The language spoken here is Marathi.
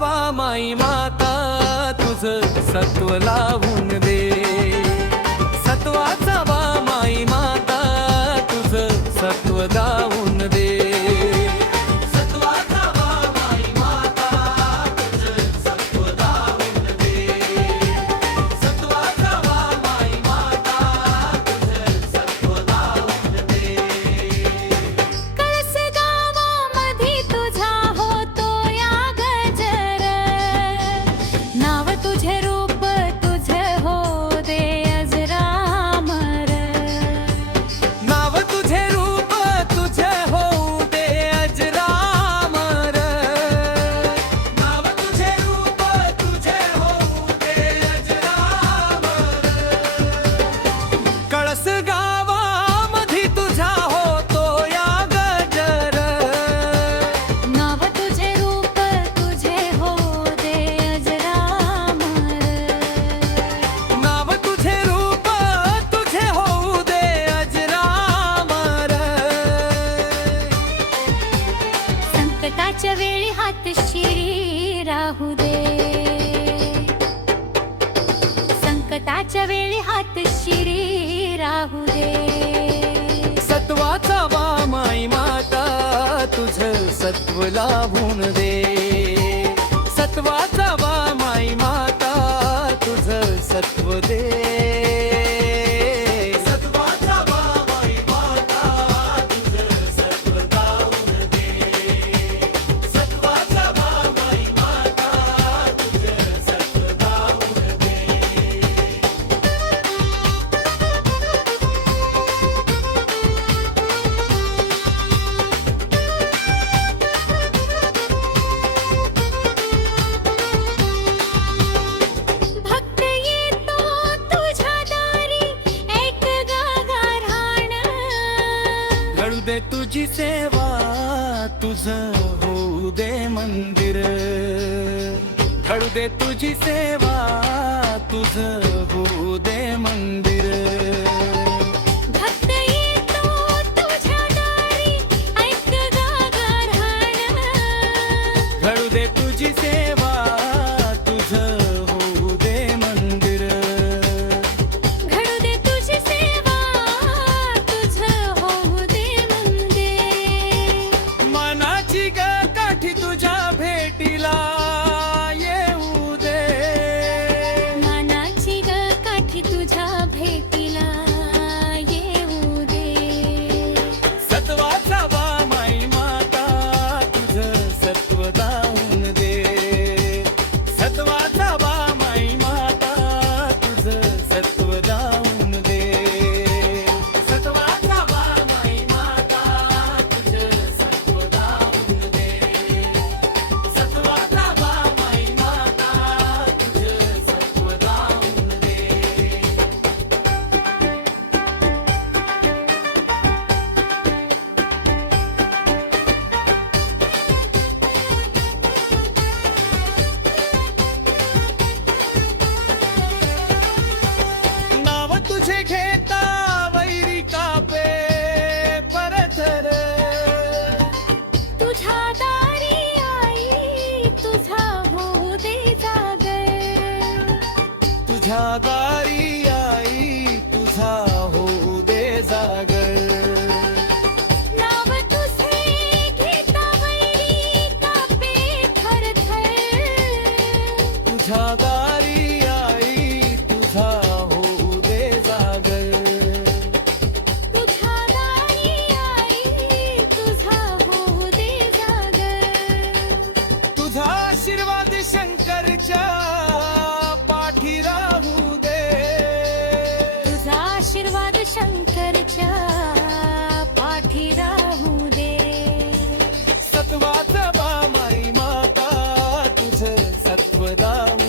बा माई माता तुझं सत्व लावून दे. सत्वाचा बा माई माता तुझं सत्व लावून दे. सत्वाचा बा माई माता तुझं सत्व लावून दे. सत्वाचा बा माई माता तुझं सत्व लावून दे. कळस गावामध्ये तुझा होतो या गजर. नाव तुझे रूप तुझे हो दे अजरामर. नाव तुझे रूप तुझे होऊ दे अजरामर. नाव तुझे रूप तुझे होऊ दे अजरामर. कळस गावामध्ये तुझा होतो या गजर. नाव तुझे रूप तुझे हो दे अजरामर. नाव तुझे रूप तुझे होऊ दे अजरामर. संकटाच्या वेळी हात शिरी राहू दे. संकटाच्या वेळी हात शिरी राहू दे. सत्वाचा बा माई माता तुझं सत्व लावून दे. सत्वाचा बा माई माता तुझं सत्व दे. सत्वाचा बा माई माता तुझं सत्व लावून दे. सत्वाचा बा माई माता तुझं सत्व लावून दे. भक्त येतो तुझ्या दारी ऐक गागाराण. घडू दे तुझी सेवा तुझं होऊ दे मंदिर. घडू दे तुझी सेवा तुझं होऊ दे मंदिर. भक्त येतो तुझ्या दारी ऐक गागाराण. घडू दे तुझी सेवा तुझं होऊ दे मंदिर. घडू दे तुझी सेवा तुझं होऊ दे मंदिर. मनाची ग काठी तुझ्या भेटीला येऊ दे. मनाची ग काठी तुझ्या भेटीला येऊ दे. सत्वाचा बा माई माता तुझं सत्व लावून दे. सत्वाचा बा माई माता तुझं सत्व लावून दे. सत्वाचा बा माई माता तुझं सत्व लावून दे. सत्वाचा बा माई माता तुझं सत्व लावून दे. नाव तुझे घेता वैरी कापे परथर. तुझ्या दारी आई तुझा होऊ दे जागर. तुझ्या दारी आई तुझा होऊ दे जागर. नाव तुझे घेता वैरी कापे थरथर. तुझ्या दारी आई तुझा होऊ दे जागर. तुझ्या दारी आई तुझा होऊ दे जागर. तुझा आशीर्वाद शंकरच्या पाठी राहू दे. तुझा आशीर्वाद शंकरच्या पाठी राहू दे. सत्वाचा बा माई माता तुझं सत्व लावून